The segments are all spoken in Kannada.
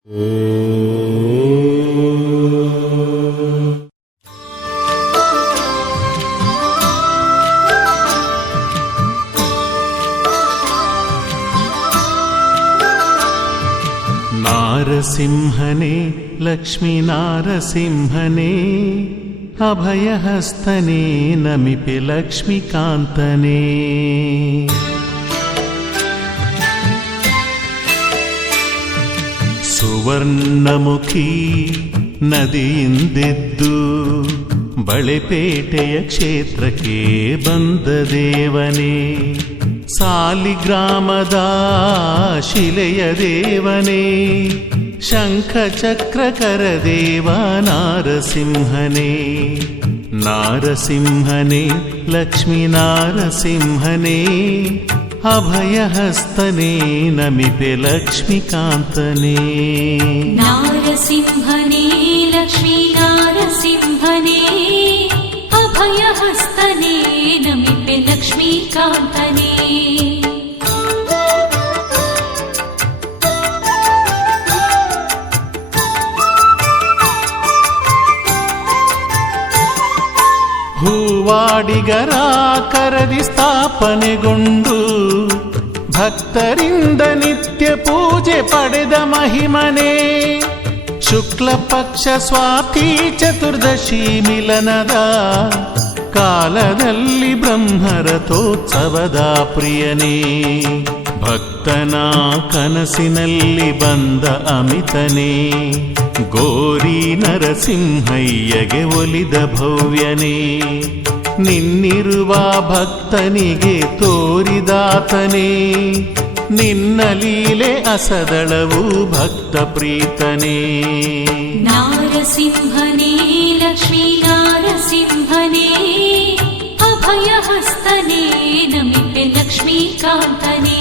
ನಾರಸಿಂಹನೇ ಲಕ್ಷ್ಮೀ ನಾರಸಿಂಹನೇ ಅಭಯಹಸ್ತನೇ ನಮಿಪೆ ಲಕ್ಷ್ಮೀಕಾಂತನೇ. ಸುವರ್ಣಮುಖಿ ನದಿಯಿಂದೆದ್ದು ಬಳೆಪೇಟೆಯ ಕ್ಷೇತ್ರಕ್ಕೆ ಬಂದ ದೇವನೇ, ಸಾಲಿಗ್ರಾಮದ ಶಿಲೆಯ ದೇವನೇ, ಶಂಖ ಚಕ್ರಕರ ದೇವ ನಾರಸಿಂಹನೇ. ನಾರಸಿಂಹನೇ ಲಕ್ಷ್ಮೀ ನಾರಸಿಂಹನೇ ಅಭಯಹಸ್ತನೇ ನಮಿಪೆ ಲಕ್ಷ್ಮೀಕಾಂತನೇ. ನಾರಸಿಂಹನೇ ಲಕ್ಷ್ಮೀ ನಾರಸಿಂಹನೇ ಅಭಯಹಸ್ತನೇ ನಮಿಪೆ ಲಕ್ಷ್ಮೀಕಾಂತನೇ. ಹೂವಾಡಿಗರ ಕರದಿ ಸ್ಥಾಪನೆಗೊಂಡು ಭಕ್ತರಿಂದ ನಿತ್ಯ ಪೂಜೆ ಪಡೆದ ಮಹಿಮನೇ, ಶುಕ್ಲ ಪಕ್ಷ ಸ್ವಾತಿ ಚತುರ್ದಶಿ ಮಿಲನದ ಕಾಲದಲ್ಲಿ ಬ್ರಹ್ಮರಥೋತ್ಸವದ ಪ್ರಿಯನೇ, ಭಕ್ತನ ಕನಸಿನಲ್ಲಿ ಬಂದ ಅಮಿತನೇ, ಗೋರಿ ನರಸಿಂಹಯ್ಯಗೆ ಒಲಿದ ಭವ್ಯನೇ, ನಿನ್ನಿರುವ ಭಕ್ತನಿಗೆ ತೋರಿದಾತನೇ, ನಿನ್ನ ಲೀಲೆ ಅಸದಳವು ಭಕ್ತ ಪ್ರೀತನೇ. ನಾರಸಿಂಹನೇ ಲಕ್ಷ್ಮೀ ನಾರಸಿಂಹನೇ ಅಭಯಹಸ್ತನೇ ನಮಿಪೆ ಲಕ್ಷ್ಮೀಕಾಂತನೇ.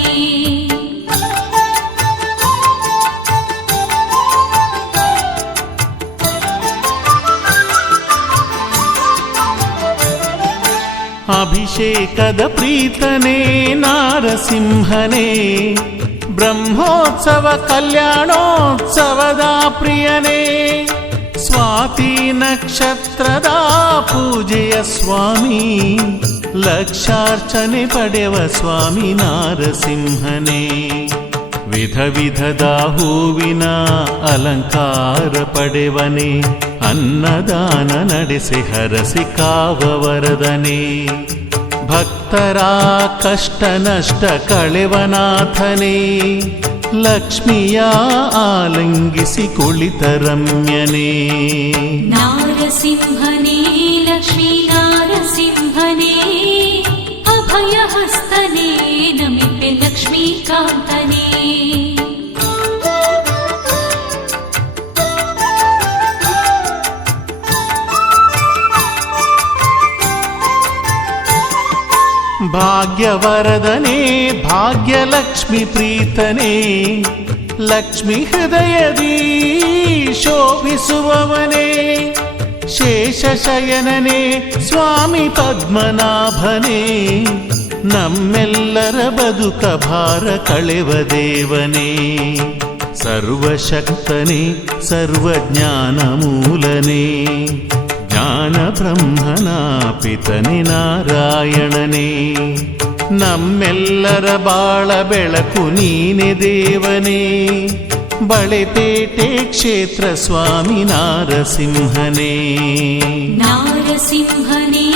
ಅಭಿಷೇಕದ ಪ್ರೀತನೇ ನಾರಸಿಂಹನೇ, ಬ್ರಹ್ಮೋತ್ಸವ ಕಲ್ಯಾಣೋತ್ಸವದ ಪ್ರಿಯನೇ, ಸ್ವಾತಿ ನಕ್ಷತ್ರದ ಪೂಜೆಯ ಸ್ವಾಮಿ, ಲಕ್ಷಾರ್ಚನೆ ಪಡೆವ ಸ್ವಾಮಿ ನಾರಸಿಂಹನೇ, ವಿಧ ವಿಧದ ಹೂವಿನ ಅಲಂಕಾರ ಪಡೆವನೇ, ಅನ್ನದಾನ ನಡೆಸಿ ಹರಸಿ ಕಾವ ವರದನೇ, ಭಕ್ತರ ಕಷ್ಟ ನಷ್ಟ ಕಳೆವನಾಥನೇ, ಲಕ್ಷ್ಮಿಯ ಆಲಿಂಗಿಸಿ ಕುಳಿತ ರಮ್ಯನೇ. ನಾರಸಿಂಹನೇ ಲಕ್ಷ್ಮೀ ನಾರಸಿಂಹನೇ ಅಭಯಹಸ್ತನೇ ನಮಿಪೆ ಲಕ್ಷ್ಮೀಕಾಂತನೇ. ಭಾಗ್ಯವರದನೇ ಭಾಗ್ಯಲಕ್ಷ್ಮಿ ಪ್ರೀತನೇ, ಲಕ್ಷ್ಮಿ ಹೃದಯದಿ ಶೋಭಿಸುವವನೇ, ಶೇಷಶಯನನೇ ಸ್ವಾಮಿ ಪದ್ಮನಾಭನೇ, ನಮ್ಮೆಲ್ಲರ ಬದುಕ ಭಾರ ಕಳೆವ ದೇವನೇ, ಸರ್ವಶಕ್ತನೇ ಸರ್ವಜ್ಞಾನ ಮೂಲನೇ, ಜ್ಞಾನ ಬ್ರಹ್ಮನ ಪಿತನೇ ನಾರಾಯಣನೇ, ನಮ್ಮೆಲ್ಲರ ಬಾಳ ಬೆಳಕು ನೀನೆ ದೇವನೇ, ಬಳೆಪೇಟೆ ಕ್ಷೇತ್ರ ಸ್ವಾಮಿ ನಾರಸಿಂಹನೇ. ನಾರಸಿಂಹನೇ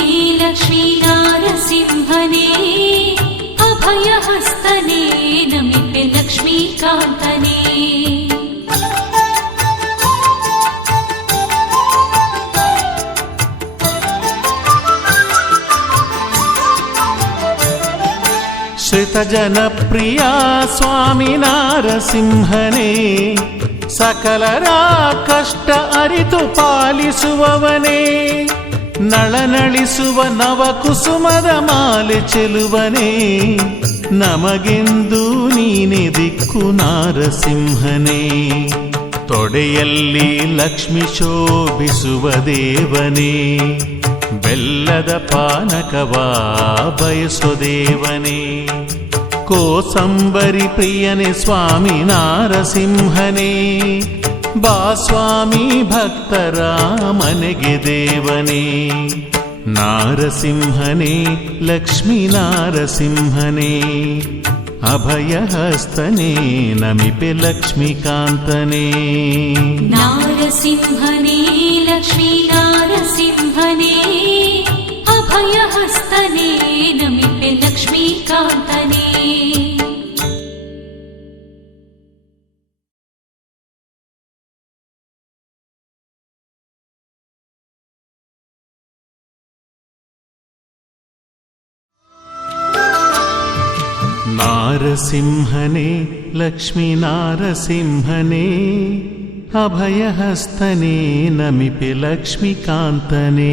ಲಕ್ಷ್ಮೀ ನಾರಸಿಂಹನೇ ಅಭಯಹಸ್ತನೇ ನಮಿಪೆ ಲಕ್ಷ್ಮೀಕಾಂತನೇ. ಶ್ರಿತ ಜನಪ್ರಿಯ ಸ್ವಾಮಿ ನಾರಸಿಂಹನೇ, ಸಕಲರ ಕಷ್ಟ ಅರಿತು ಪಾಲಿಸುವವನೇ, ನಳನಳಿಸುವ ನವಕುಸುಮದ ಮಾಲೆ ಚೆಲುವನೇ, ನಮಗೆಂದು ನೀನೆ ದಿಕ್ಕು ನಾರಸಿಂಹನೇ, ತೊಡೆಯಲ್ಲಿ ಲಕ್ಷ್ಮಿ ಶೋಭಿಸುವ ದೇವನೇ, ಬೆಲ್ಲದ ಪಾನಕವಾ ಬಯಸೋ ದೇವನೇ, ಕೋಸಂಬರಿ ಪ್ರಿಯನೇ ಸ್ವಾಮಿ ನಾರಸಿಂಹನೇ ಬಾ ಸ್ವಾಮಿ ಭಕ್ತರ ಮನೆಗೆ ದೇವನೇ ನಾರಸಿಂಹನೇ ಲಕ್ಷ್ಮೀ ನಾರಸಿಂಹನೇ ಅಭಯಹಸ್ತನೇ ನಮಿಪೆ ಲಕ್ಷ್ಮೀಕಾಂತನೇ ನಾರಸಿಂಹನೇ ಲಕ್ಷ್ಮೀ ನಾರಸಿಂಹನೇ ಅಭಯಹಸ್ತನೇ ನಮಿಪೆ ಲಕ್ಷ್ಮೀಕಾಂತನೇ ನಾರಸಿಂಹನೇ ಲಕ್ಷ್ಮೀ ನಾರಸಿಂಹನೇ ಅಭಯಹಸ್ತನೇ ನಮಿಪೆ ಲಕ್ಷ್ಮೀಕಾಂತನೇ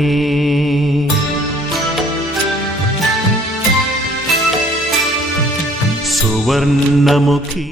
ಸುವರ್ಣಮುಖಿ